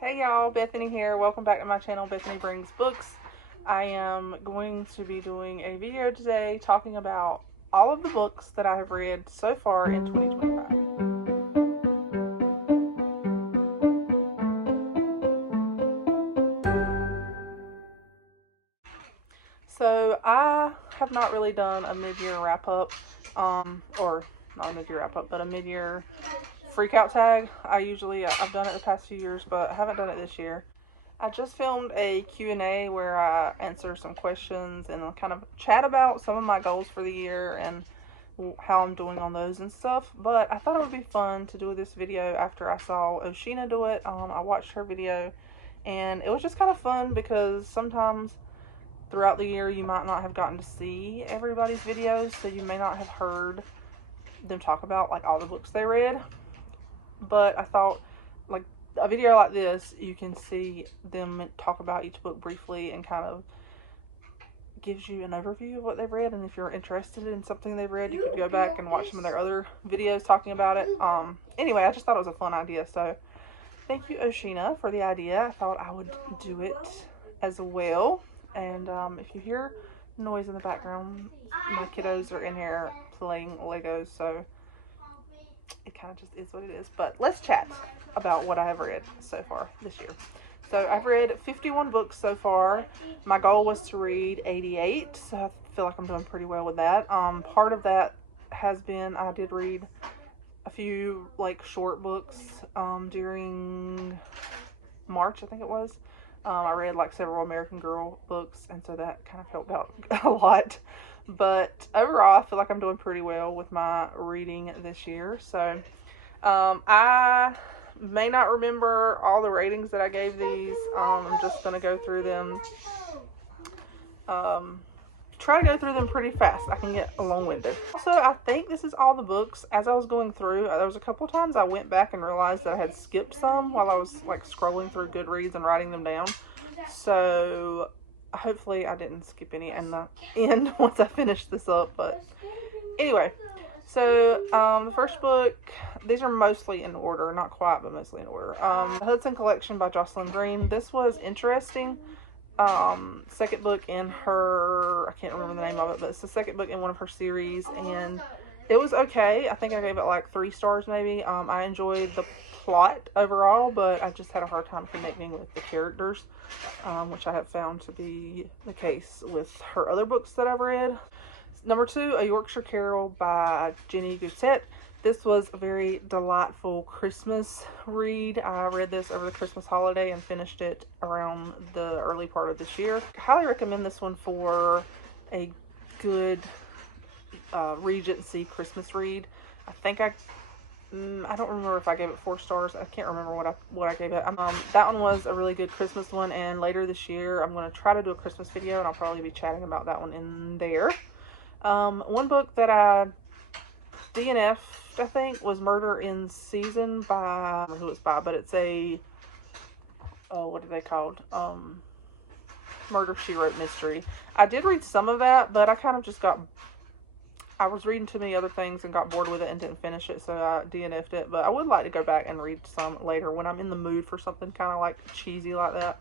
Hey y'all, Bethany here. Welcome back to my channel, Bethany Brings Books. I am going to be doing a video today talking about all of the books that I have read so far in 2025. So I have not really done a mid-year wrap-up, or not a mid-year wrap-up, but a mid-year freak-out tag. I've done it the past few years, but I haven't done it this year. I just filmed a Q&A where I answer some questions and kind of chat about some of my goals for the year and how I'm doing on those and stuff. But I thought it would be fun to do this video after I saw Oshina do it. I watched her video and it was just kind of fun because sometimes throughout the year you might not have gotten to see everybody's videos, so you may not have heard them talk about like all the books they read. But I thought like a video like this, you can see them talk about each book briefly and kind of gives you an overview of what they've read. And if you're interested in something they've read, you could go back and watch some of their other videos talking about it. Anyway, I just thought it was a fun idea. So thank you, Oshina, for the idea. I thought I would do it as well. And if you hear noise in the background, my kiddos are in here playing Legos, so it kind of just is what it is. But let's chat about what I have read so far this year. So I've read 51 books so far. My goal was to read 88, so I feel like I'm doing pretty well with that. Part of that has been I did read a few like short books during March, I think it was. I read like several American Girl books, and so that kind of helped out a lot. But overall, I feel like I'm doing pretty well with my reading this year. So I may not remember all the ratings that I gave these. I'm just going to go through them. Try to go through them pretty fast. I can get long-winded. Also, I think this is all the books. As I was going through, there was a couple times I went back and realized that I had skipped some while I was like scrolling through Goodreads and writing them down. So hopefully I didn't skip any in the end once I finished this up. But anyway, so the first book, these are mostly in order, not quite, but mostly in order. The Hudson Collection by Jocelyn Green. This was interesting. Second book in her, I can't remember the name of it, but it's the second book in one of her series, and it was okay. I think I gave it like 3 stars maybe. I enjoyed the plot overall, but I just had a hard time connecting with the characters, which I have found to be the case with her other books that I've read. Number 2, A Yorkshire Carol by Jenny Gusset. This was a very delightful Christmas read. I read this over the Christmas holiday and finished it around the early part of this year. I highly recommend this one for a good Regency Christmas read. I think I don't remember if I gave it 4 stars. I can't remember what I gave it. That one was a really good Christmas one, and later this year I'm going to try to do a Christmas video, and I'll probably be chatting about that one in there. One book that I DNF'd, I think, was Murder in Season by, I don't remember who it's by, but it's a, what are they called? Murder, She Wrote mystery. I did read some of that, but I kind of just I was reading too many other things and got bored with it and didn't finish it, so I DNF'd it. But I would like to go back and read some later when I'm in the mood for something kind of like cheesy like that.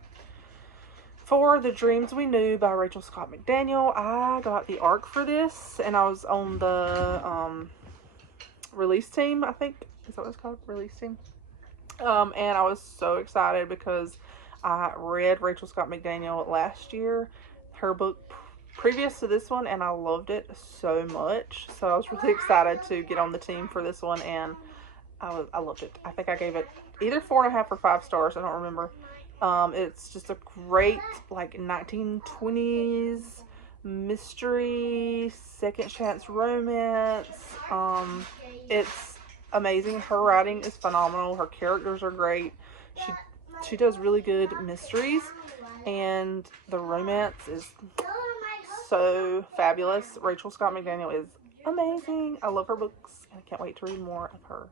For The Dreams We Knew by Rachel Scott McDaniel, I got the ARC for this, and I was on the release team, I think. Is that what it's called? Release team? And I was so excited because I read Rachel Scott McDaniel last year, her book previous to this one, and I loved it so much. So I was really excited to get on the team for this one, and I loved it. I think I gave it either 4.5 or 5 stars. I don't remember. It's just a great like 1920s mystery, second chance romance. It's amazing. Her writing is phenomenal. Her characters are great. She does really good mysteries, and the romance is so fabulous. Rachel Scott McDaniel is amazing. I love her books, and I can't wait to read more of her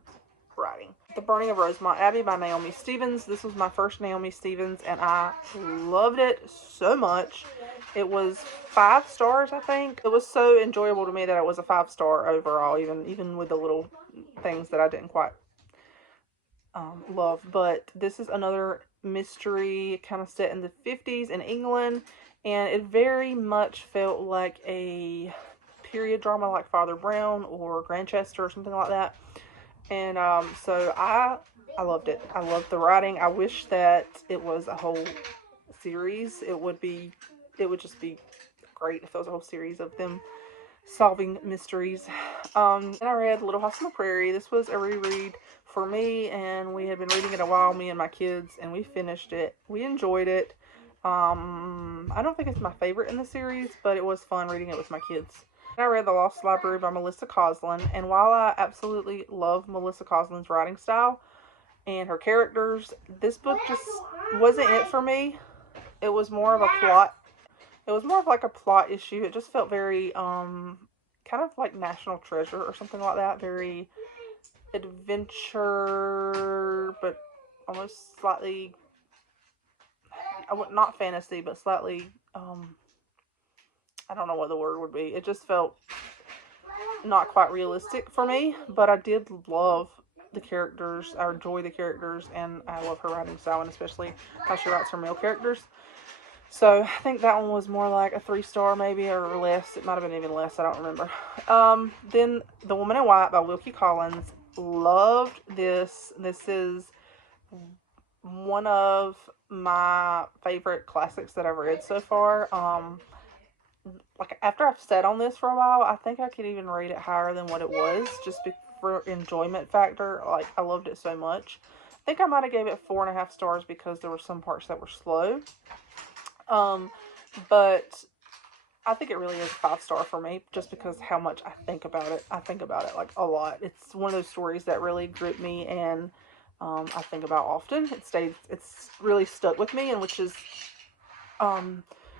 writing. The Burning of Rosemont Abbey by Naomi Stevens. This was my first Naomi Stevens, and I loved it so much. It was 5 stars, I think. It was so enjoyable to me that it was a 5-star overall, even with the little things that I didn't quite love. But this is another mystery kind of set in the 50s in England, and it very much felt like a period drama like Father Brown or Grantchester or something like that. And so I loved it. I loved the writing. I wish that it was a whole series. It would just be great if there was a whole series of them solving mysteries. And I read Little House on the Prairie. This was a reread for me, and we had been reading it a while, me and my kids, and we finished it. We enjoyed it. I don't think it's my favorite in the series, but it was fun reading it with my kids. I read The Lost Library by Melissa Coslin, and while I absolutely love Melissa Coslin's writing style and her characters, this book just wasn't it for me. It was more of a plot. It was more of like a plot issue. It just felt very, kind of like National Treasure or something like that. Very adventure, but almost slightly, not fantasy, but slightly, I don't know what the word would be. It just felt not quite realistic for me, but I did love the characters. I enjoy the characters, and I love her writing style, and especially how she writes her male characters. So I think that one was more like a 3-star maybe, or less. It might have been even less. I don't remember. Then The Woman in White by Wilkie Collins. Loved this. This is one of my favorite classics that I've read so far. Like after I've sat on this for a while, I think I could even rate it higher than what it was, just for enjoyment factor. Like, I loved it so much. I think I might have gave it 4.5 stars because there were some parts that were slow. But I think it really is a 5-star for me, just because how much I think about it. I think about it like a lot. It's one of those stories that really grip me, and I think about often. It's really stuck with me, and which is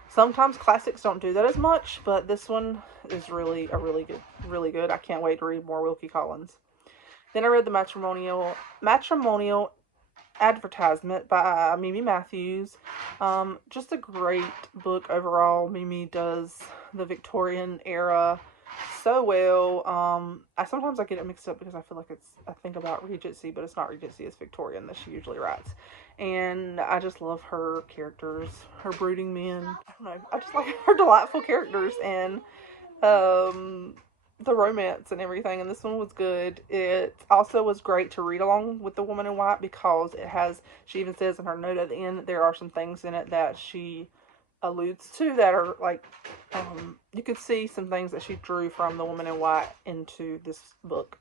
sometimes classics don't do that as much, but this one is really good. I can't wait to read more Wilkie Collins. Then I read the Matrimonial Advertisement by Mimi Matthews. Just a great book overall. Mimi does the Victorian era so well. I sometimes get it mixed up because I feel like I think about Regency, but it's not Regency, it's Victorian that she usually writes. And I just love her characters, her brooding men. I don't know. I just like her delightful characters, and the romance and everything. And this one was good. It also was great to read along with The Woman in White because she even says in her note at the end, there are some things in it that she alludes to that are like, you could see some things that she drew from The Woman in White into this book.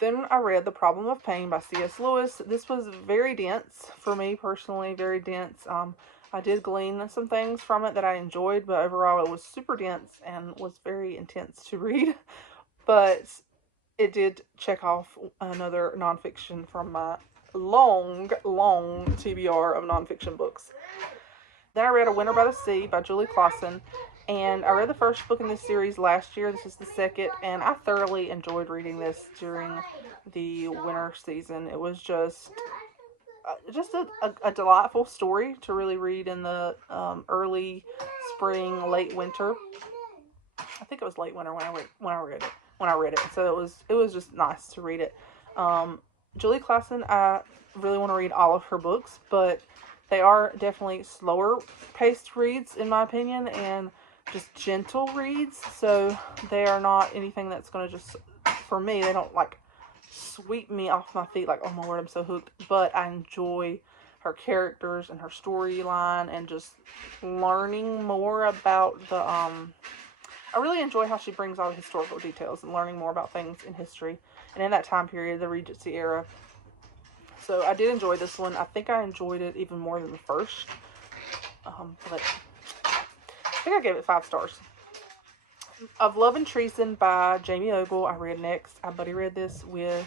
Then I read The Problem of Pain by C.S. Lewis. This was very dense for me personally, very dense. I did glean some things from it that I enjoyed, but overall it was super dense and was very intense to read. But it did check off another nonfiction from my long TBR of nonfiction books. Then I read A Winter by the Sea by Julie Clausen. And I read the first book in this series last year. This is the second, and I thoroughly enjoyed reading this during the winter season. It was just a delightful story to really read in the early spring, late winter. I think it was late winter when I read it. So it was just nice to read it. Julie Clausen, I really want to read all of her books, but they are definitely slower paced reads in my opinion, and just gentle reads. So they are not anything that's going to just, for me, they don't like sweep me off my feet like, oh my word, I'm so hooked. But I enjoy her characters and her storyline, and just learning more about I really enjoy how she brings all the historical details and learning more about things in history and in that time period, the Regency era. So I did enjoy this one. I think I enjoyed it even more than the first. But I think I gave it 5 stars. Of Love and Treason by Jamie Ogle, I read next. I buddy read this with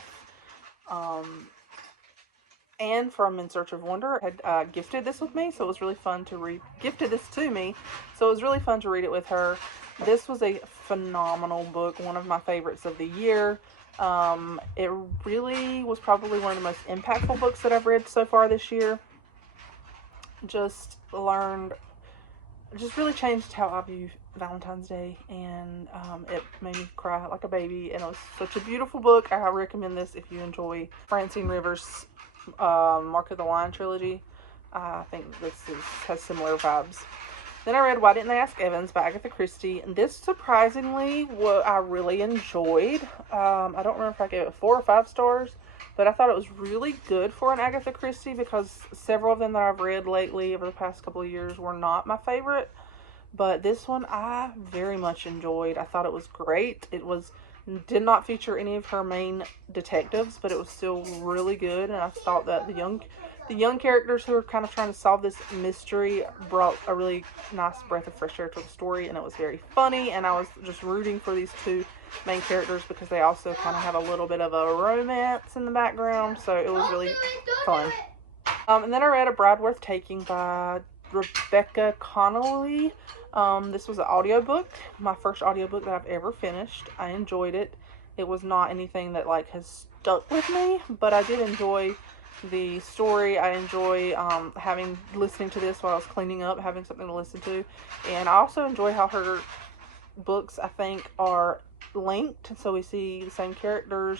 Anne from In Search of Wonder. Had gifted this with me, so it was really fun to read. Gifted this to me, so it was really fun to read it with her. This was a phenomenal book, one of my favorites of the year. It really was probably one of the most impactful books that I've read so far this year. Just really changed how I view Valentine's Day, and it made me cry like a baby, and it was such a beautiful book. I recommend this if you enjoy Francine Rivers' Mark of the Lion trilogy. I think has similar vibes. Then I read Why Didn't They Ask Evans by Agatha Christie, and this surprisingly what I really enjoyed. I don't remember if I gave it 4 or 5 stars, but I thought it was really good for an Agatha Christie because several of them that I've read lately over the past couple of years were not my favorite. But this one I very much enjoyed. I thought it was great. Did not feature any of her main detectives, but it was still really good. And I thought that the young characters who are kind of trying to solve this mystery brought a really nice breath of fresh air to the story, and it was very funny. And I was just rooting for these 2 main characters because they also kind of have a little bit of a romance in the background, so it was really fun. And then I read A Bride Worth Taking by Rebecca Connolly. This was an audiobook, my first audiobook that I've ever finished. I enjoyed it. It was not anything that like has stuck with me, but I did enjoy the story. I enjoy listening to this while I was cleaning up, having something to listen to. And I also enjoy how her books, I think, are linked, so we see the same characters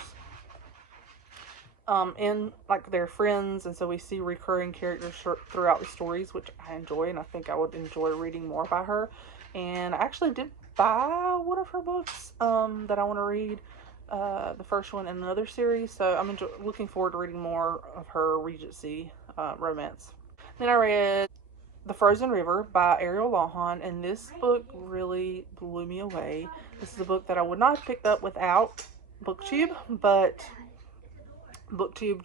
in like their friends, and so we see recurring characters throughout the stories, which I enjoy, and I think I would enjoy reading more by her. And I actually did buy one of her books that I want to read, the first one in another series, so I'm looking forward to reading more of her Regency romance. Then I read The Frozen River by Ariel Lawhon, and this book really blew me away. This is a book that I would not have picked up without Booktube, but Booktube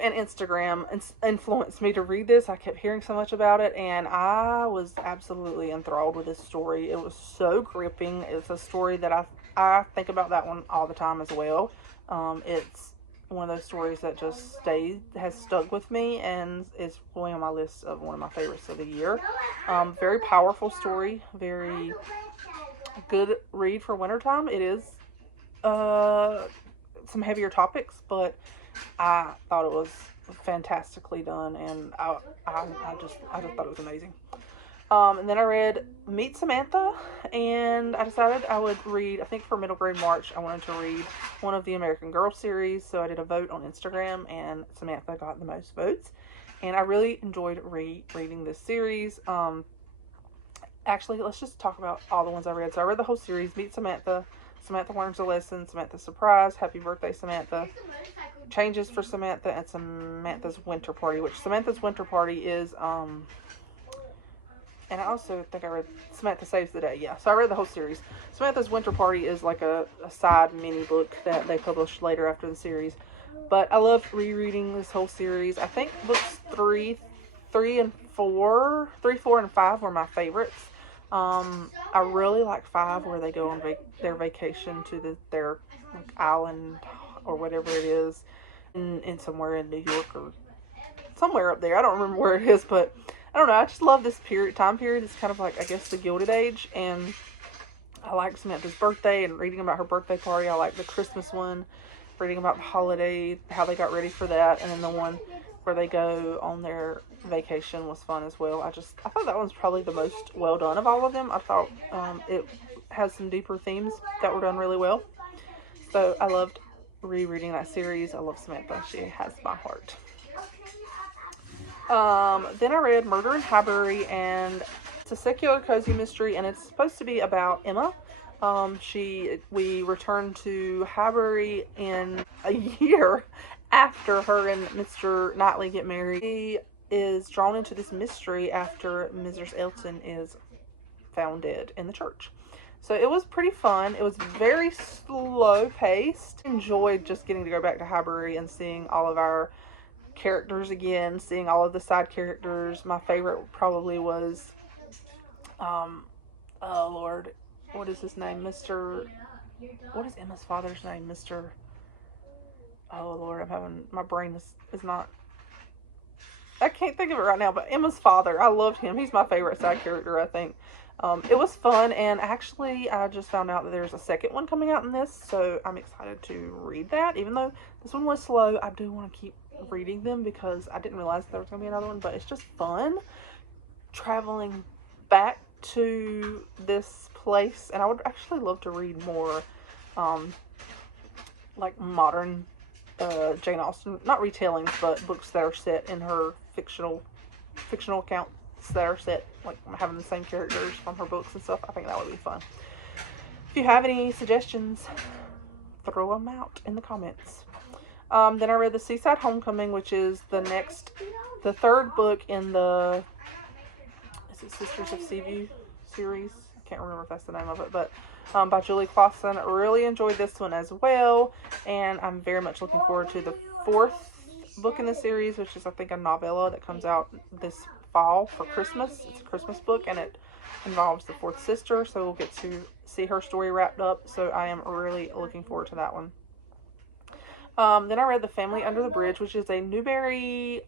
and Instagram influenced me to read this. I kept hearing so much about it, and I was absolutely enthralled with this story. It was so gripping. It's a story that I think about that one all the time as well. It's one of those stories that just has stuck with me, and is going on my list of one of my favorites of the year. Very powerful story, very good read for wintertime. It is some heavier topics, but I thought it was fantastically done, and I just thought it was amazing. And then I read Meet Samantha, and I decided I would read, I think for middle grade March, I wanted to read one of the American Girl series, so I did a vote on Instagram, and Samantha got the most votes, and I really enjoyed reading this series. Actually, let's just talk about all the ones I read. So I read the whole series: Meet Samantha, Samantha Learns a Lesson, Samantha's Surprise, Happy Birthday Samantha, Changes for Samantha, and Samantha's Winter Party, which Samantha's Winter Party is, and I also think I read Samantha Saves the Day. Yeah, so I read the whole series. Samantha's Winter Party is like a side mini book that they published later after the series. But I love rereading this whole series. I think books 3, 4, and 5 were my favorites. I really like 5, where they go on their vacation to their island or whatever it is, in somewhere in New York or somewhere up there. I don't remember where it is, but I don't know. I just love this time period. It's kind of like, I guess, the Gilded Age, and I like Samantha's birthday and reading about her birthday party. I like the Christmas one, reading about the holiday, how they got ready for that, and then the one where they go on their vacation was fun as well. I thought that one's probably the most well done of all of them. I thought it has some deeper themes that were done really well. So I loved rereading that series. I love Samantha. She has my heart. Then I read Murder in Highbury, and it's a secular cozy mystery, and it's supposed to be about Emma. We return to Highbury in a year after her and Mr. Knightley get married. She is drawn into this mystery after Mrs. Elton is found dead in the church. So it was pretty fun. It was very slow paced. Enjoyed just getting to go back to Highbury and seeing all of our characters again, seeing all of the side characters. My favorite probably was, oh Lord, what is his name? What is Emma's father's name? Oh Lord, my brain is not, I can't think of it right now, but Emma's father, I loved him. He's my favorite side character, I think. It was fun, and actually I just found out that there's a second one coming out in this, so I'm excited to read that. Even though this one was slow, I do want to keep reading them because I didn't realize there was going to be another one, but it's just fun traveling back to this place, and I would actually love to read more like modern Jane Austen, not retellings, but books that are set in her fictional accounts that are set, like having the same characters from her books and stuff. I think that would be fun. If you have any suggestions, throw them out in the comments. Then I read The Seaside Homecoming, which is the third book in the, is it Sisters of Seaview series? I can't remember if that's the name of it, but by Julie Clausen. Really enjoyed this one as well, and I'm very much looking forward to the fourth book in the series, which is, I think, a novella that comes out this fall for Christmas. It's a Christmas book, and it involves the fourth sister, so we'll get to see her story wrapped up, so I am really looking forward to that one. Then I read The Family Under the Bridge, which is a Newbery,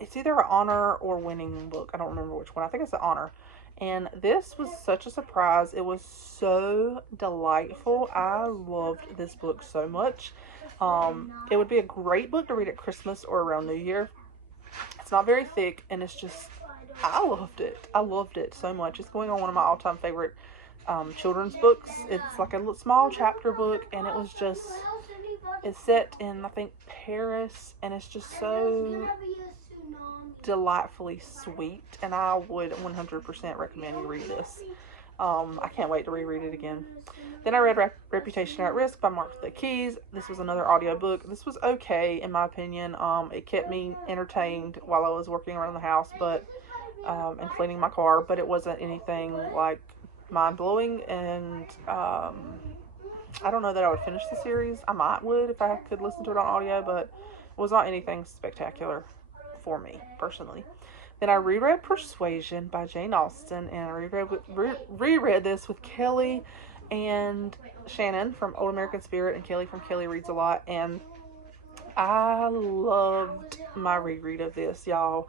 it's either an honor or winning book. I don't remember which one. I think it's an honor. And this was such a surprise. It was so delightful. I loved this book so much. It would be a great book to read at Christmas or around New Year. It's not very thick, and it's just, I loved it. I loved it so much. It's going on one of my all-time favorite children's books. It's like a small chapter book, and it was just, it's set in, I think, Paris, and it's just so delightfully sweet, and I would 100% recommend you read this. I can't wait to reread it again. Then I read Reputation at Risk by Martha Keyes. This was another audiobook. This was okay, in my opinion. It kept me entertained while I was working around the house, but and cleaning my car, but it wasn't anything like mind-blowing, and I don't know that I would finish the series. I might would if I could listen to it on audio, but it was not anything spectacular for me, personally. Then I reread Persuasion by Jane Austen, and I reread this with Kelly and Shannon from Old American Spirit, and Kelly from Kelly Reads a Lot, and I loved my reread of this, y'all.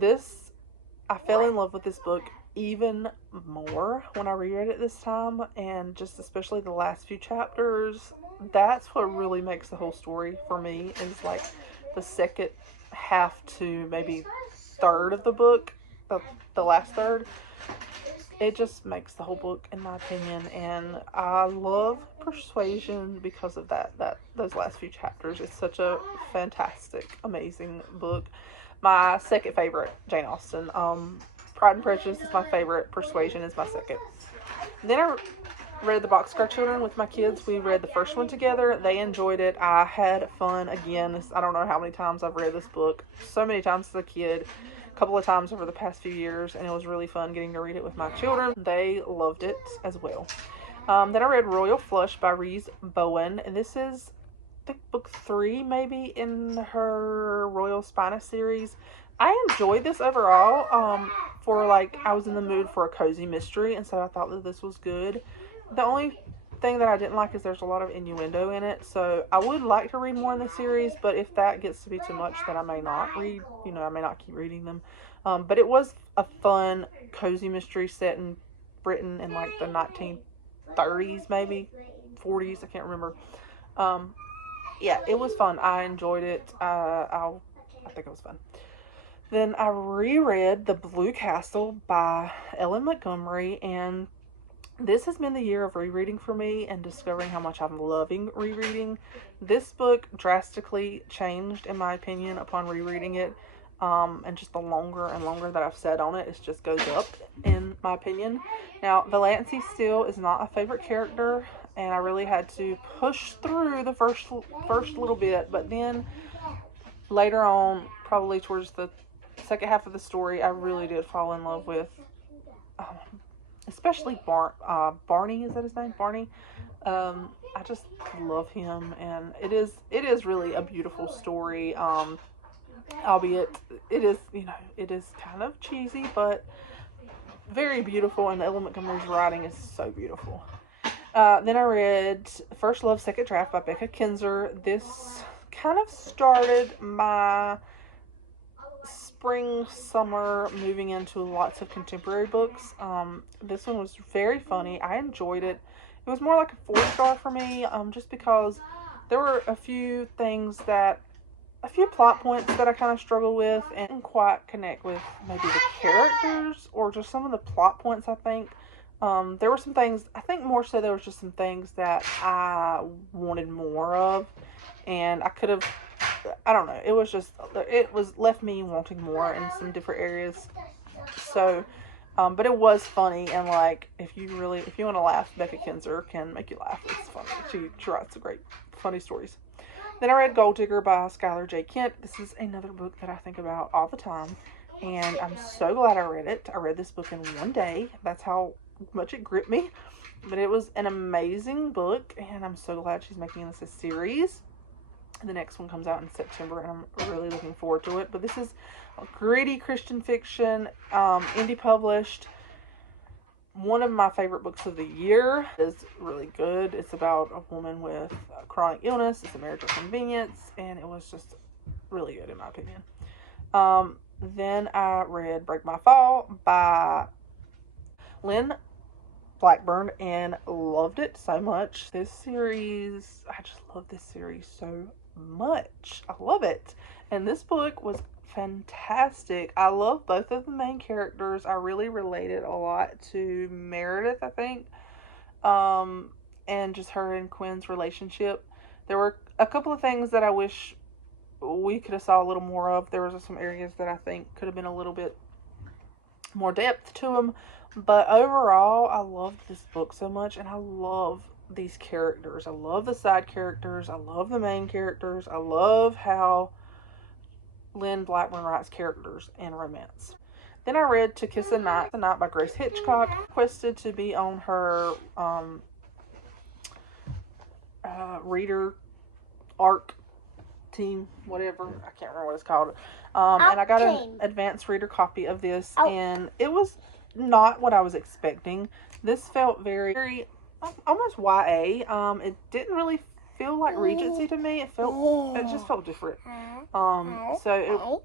I fell in love with this book even more when I reread it this time, and just especially the last few chapters. That's what really makes the whole story for me, is like the second half to maybe third of the book, the last third. It just makes the whole book, in my opinion, and I love Persuasion because of those last few chapters. It's such a fantastic, amazing book. My second favorite, Jane Austen. Pride and Prejudice is my favorite. Persuasion is my second. Then I read The Boxcar Children with my kids. We read the first one together. They enjoyed it. I had fun again. I don't know how many times I've read this book. So many times as a kid. A couple of times over the past few years. And it was really fun getting to read it with my children. They loved it as well. Then I read Royal Flush by Reese Bowen. And this is, I think, book 3 maybe in her Royal Spinus series. I enjoyed this overall. I was in the mood for a cozy mystery, and so I thought that this was good. The only thing that I didn't like is there's a lot of innuendo in it, so I would like to read more in the series, but if that gets to be too much, then I may not read, I may not keep reading them. But it was a fun, cozy mystery set in Britain in like the 1930s, maybe 40s, I can't remember. Yeah, it was fun. I enjoyed it. I think it was fun. Then I reread The Blue Castle by Ellen Montgomery, and this has been the year of rereading for me and discovering how much I'm loving rereading. This book drastically changed, in my opinion, upon rereading it, and just the longer and longer that I've sat on it, it just goes up, in my opinion. Now, Valancy still is not a favorite character, and I really had to push through the first little bit, but then later on, probably towards the second half of the story, I really did fall in love with, especially Barney, is that his name? Barney. I just love him, and it is really a beautiful story, albeit it is kind of cheesy, but very beautiful, and Ellen Montgomery's writing is so beautiful. Then I read First Love, Second Draft by Becca Kinzer. This kind of started my spring, summer, moving into lots of contemporary books. This one was very funny. I enjoyed it. It was more like a 4-star for me, just because there were a few things that a few plot points that I kind of struggle with and didn't quite connect with maybe the characters or just some of the plot points, I think. There were some things, I think more so there was just some things that I wanted more of, and I could have, I don't know, it was left me wanting more in some different areas. So, but it was funny, and like, if you want to laugh, Becca Kinzer can make you laugh. It's funny. She writes some great, funny stories. Then I read Gold Digger by Skylar J. Kent. This is another book that I think about all the time, and I'm so glad I read it. I read this book in one day. That's how much it gripped me. But it was an amazing book, and I'm so glad she's making this a series. The next one comes out in September, and I'm really looking forward to it. But this is a gritty Christian fiction, indie published. One of my favorite books of the year. Is really good. It's about a woman with chronic illness. It's a marriage of convenience, and it was just really good in my opinion. Then I read Break My Fall by Lynn Blackburn and loved it so much. This series, I just love this series so much. I love it. And this book was fantastic. I love both of the main characters. I really related a lot to Meredith, I think. And just her and Quinn's relationship. There were a couple of things that I wish we could have saw a little more of. There was some areas that I think could have been a little bit more depth to them. But overall, I loved this book so much, and I love these characters. I love the side characters. I love the main characters. I love how Lynn Blackburn writes characters and romance. Then I read To Kiss a Night by Grace Hitchcock. Requested to be on her reader arc team, whatever. I can't remember what it's called. And I got an advanced reader copy of this, and it was not what I was expecting. This felt very almost YA. It didn't really feel like Regency to me. It just felt different. So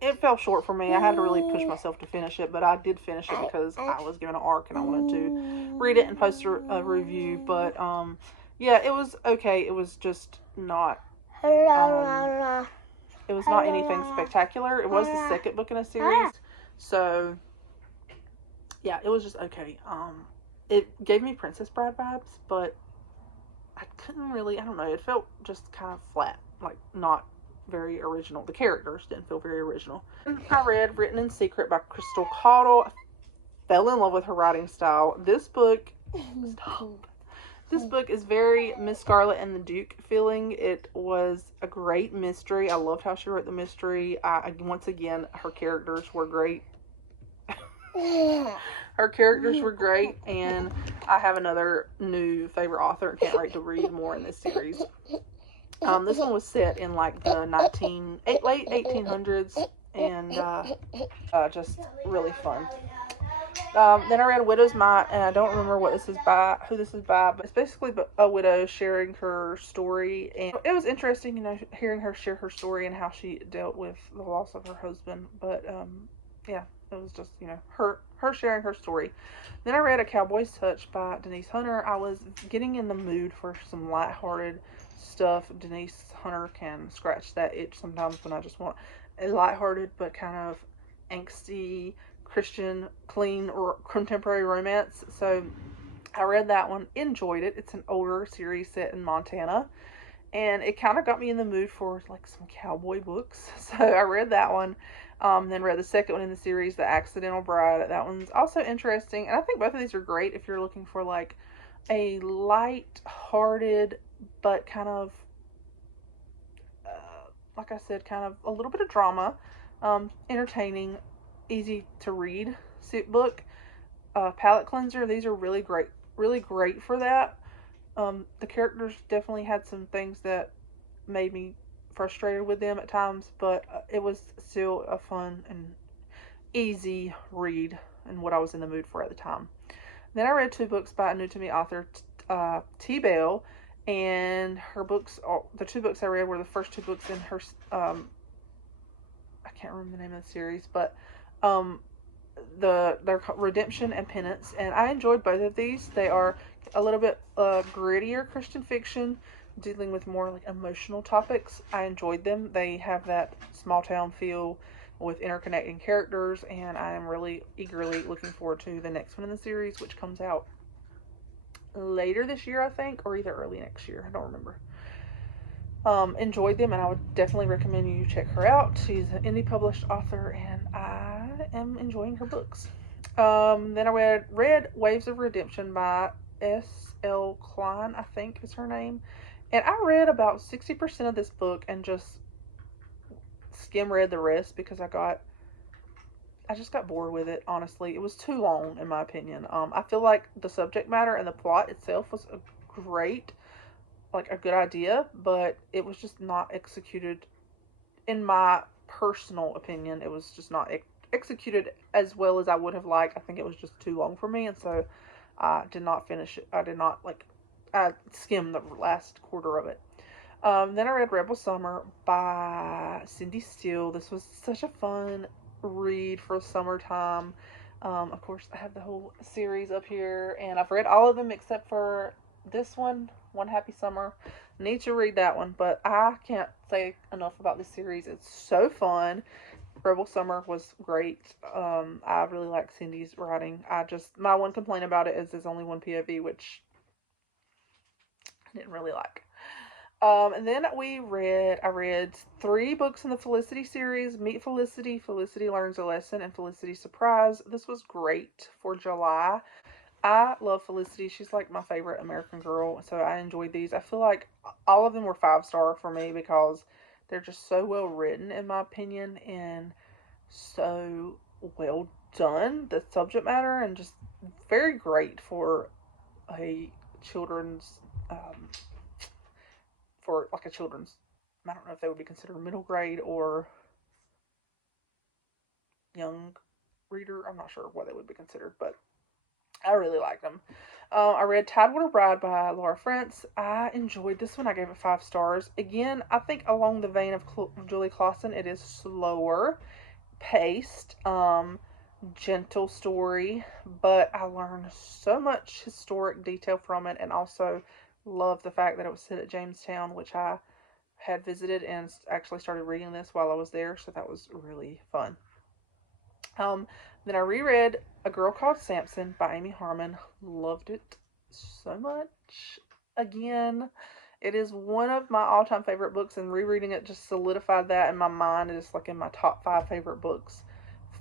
it fell short for me. I had to really push myself to finish it, but I did finish it because I was given an arc and I wanted to read it and post a review. But yeah, it was okay. It was just not it was not anything spectacular. It was the second book in a series, so yeah, it was just okay. It gave me Princess Bride vibes, but I couldn't really, I don't know, it felt just kind of flat, like not very original. The characters didn't feel very original. I read Written in Secret by Crystal Caudle. I fell in love with her writing style. This book, this book is very Miss Scarlet and the Duke feeling. It was a great mystery. I loved how she wrote the mystery. Once again, her characters were great. Her characters were great, and I have another new favorite author. Can't wait to read more in this series. This one was set in like the late 1800s, and just really fun. Then I read Widow's Mite, and I don't remember who this is by, but it's basically a widow sharing her story, and it was interesting, you know, hearing her share her story and how she dealt with the loss of her husband. But yeah, it was just, you know, her sharing her story. Then I read A Cowboy's Touch by Denise Hunter. I was getting in the mood for some lighthearted stuff. Denise Hunter can scratch that itch sometimes when I just want a lighthearted but kind of angsty Christian, clean, or contemporary romance. So I read that one, enjoyed it. It's an older series set in Montana, and it kind of got me in the mood for like some cowboy books. So I read that one. Then read the second one in the series, The Accidental Bride. That one's also interesting, and I think both of these are great if you're looking for like a light-hearted but kind of like I said, kind of a little bit of drama, entertaining, easy to read book. Palette cleanser. These are really great for that. The characters definitely had some things that made me frustrated with them at times, but it was still a fun and easy read and what I was in the mood for at the time. Then I read two books by a new to me author, T. Bell, and her books, the two books I read were the first two books in her, I can't remember the name of the series, but they're called Redemption and Penance, and I enjoyed both of these. They are a little bit grittier Christian fiction, dealing with more like emotional topics. I enjoyed them. They have that small town feel with interconnecting characters, and I am really eagerly looking forward to the next one in the series, which comes out later this year, I think, or either early next year. I don't remember. Enjoyed them, and I would definitely recommend you check her out. She's an indie published author, and I am enjoying her books. Then I read Waves of Redemption by S.L. Klein, I think is her name. And I read about 60% of this book and just skim read the rest because I just got bored with it, honestly. It was too long, in my opinion. I feel like the subject matter and the plot itself was a great, like a good idea, but it was just not executed, in my personal opinion. It was just not executed as well as I would have liked. I think it was just too long for me, and so I did not finish it. I did not, like, I skimmed the last quarter of it. Then I read Rebel Summer by Cindy Steele. This was such a fun read for summertime. Of course, I have the whole series up here, and I've read all of them except for this one, One Happy Summer. Need to read that one, but I can't say enough about this series. It's so fun. Rebel Summer was great. I really like Cindy's writing. My one complaint about it is there's only one POV, which I didn't really like. And then I read 3 books in the Felicity series: Meet Felicity, Felicity Learns a Lesson, and Felicity Surprise. This was great for July. I love Felicity. She's like my favorite American Girl, so I enjoyed these. I feel like all of them were 5-star for me because they're just so well written, in my opinion, and so well done. The subject matter, and just very great for a children's for like a children's, I don't know if they would be considered middle grade or young reader. I'm not sure what they would be considered, but I really liked them. I read Tidewater Bride by Laura France. I enjoyed this one. I gave it 5 stars. Again, I think along the vein of Julie Clausen, it is slower paced, gentle story, but I learned so much historic detail from it, and also love the fact that it was set at Jamestown, which I had visited and actually started reading this while I was there, so that was really fun. Um, then I reread A Girl Called Samson by Amy Harmon. Loved it so much. Again, it is one of my all-time favorite books, and rereading it just solidified that in my mind. It is like in my top 5 favorite books.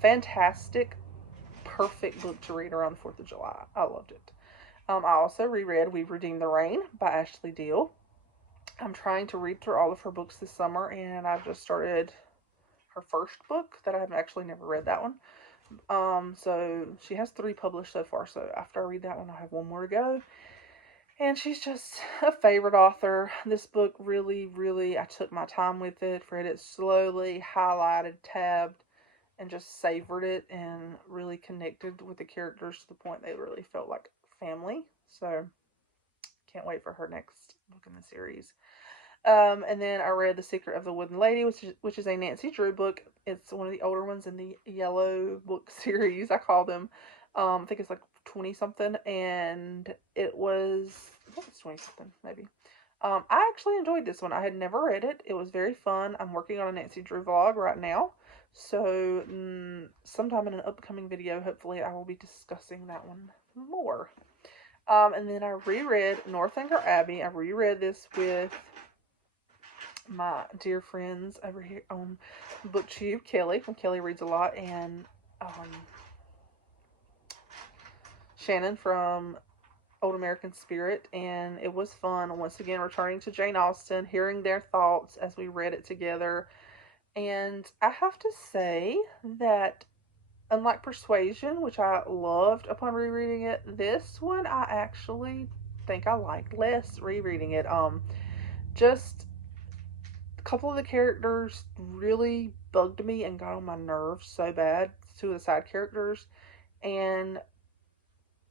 Fantastic, perfect book to read around the 4th of July. I loved it. I also reread We Redeem the Rain by Ashley Deal. I'm trying to read through all of her books this summer, and I've just started her first book that I have actually never read that one. So she has 3 published so far. So after I read that one, I have one more to go. And she's just a favorite author. This book really, really, I took my time with it, read it slowly, highlighted, tabbed, and just savored it and really connected with the characters to the point they really felt like family. So can't wait for her next book in the series. And then I read The Secret of the Wooden Lady, which is a Nancy Drew book. It's one of the older ones in the yellow book series, I call them. I think it's like 20 something, and I think it's 20 something, maybe. I actually enjoyed this one. I had never read it. It was very fun. I'm working on a Nancy Drew vlog right now. So, sometime in an upcoming video, hopefully, I will be discussing that one more. And then I reread Northanger Abbey. I reread this with my dear friends over here on BookTube, Kelly from Kelly Reads a Lot, and Shannon from Old American Spirit, and it was fun once again returning to Jane Austen, hearing their thoughts as we read it together. And I have to say that unlike Persuasion, which I loved upon rereading it, this one I actually think I liked less rereading it. Just a couple of the characters really bugged me and got on my nerves so bad. 2 of the side characters, and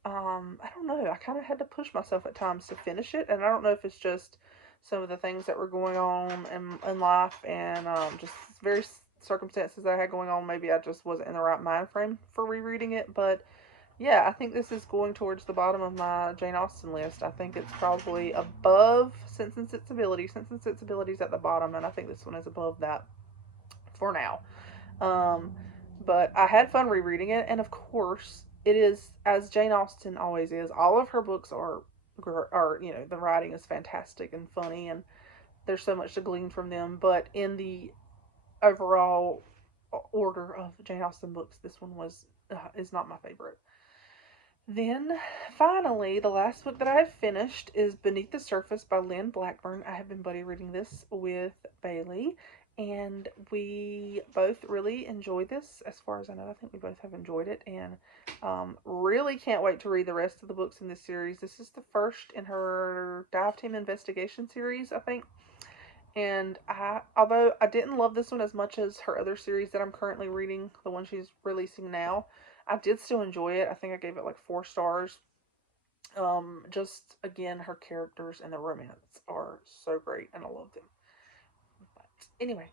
I don't know. I kind of had to push myself at times to finish it, and I don't know if it's just some of the things that were going on in life, and just various circumstances that I had going on. Maybe I just wasn't in the right mind frame for rereading it, but Yeah, I think this is going towards the bottom of my Jane Austen list. I think it's probably above Sense and Sensibility. Sense and Sensibility is at the bottom, and I think this one is above that for now. Um, but I had fun rereading it, and of course, it is, as Jane Austen always is. All of her books are, you know, the writing is fantastic and funny, and there's so much to glean from them. But in the overall order of Jane Austen books, this one was is not my favorite. Then, finally, the last book that I have finished is Beneath the Surface by Lynn Blackburn. I have been buddy reading this with Bailey, and we both really enjoyed this. As far as I know, I think we both have enjoyed it, and really can't wait to read the rest of the books in this series. This is the first in her Dive Team Investigation series, I think. And although I didn't love this one as much as her other series that I'm currently reading, the one she's releasing now, I did still enjoy it. I think I gave it like 4 stars. Just again, her characters and the romance are so great, and I love them. But anyway,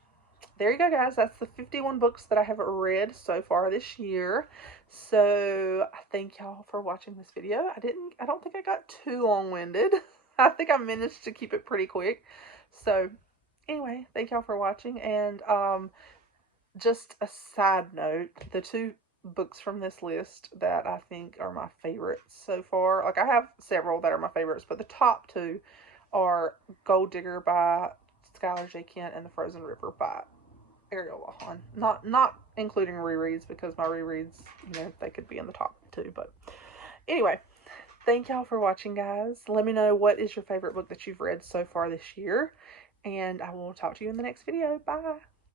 there you go, guys. That's the 51 books that I have read so far this year. So thank y'all for watching this video. I don't think I got too long-winded. I think I managed to keep it pretty quick. So anyway, thank y'all for watching, and just a side note, the two books from this list that I think are my favorites so far, like I have several that are my favorites, but the top two are Gold Digger by Skylar J. Kent and The Frozen River by Ariel Lawhon. Not including rereads, because my rereads, you know, they could be in the top two. But anyway, thank y'all for watching, guys. Let me know what is your favorite book that you've read so far this year, and I will talk to you in the next video. Bye.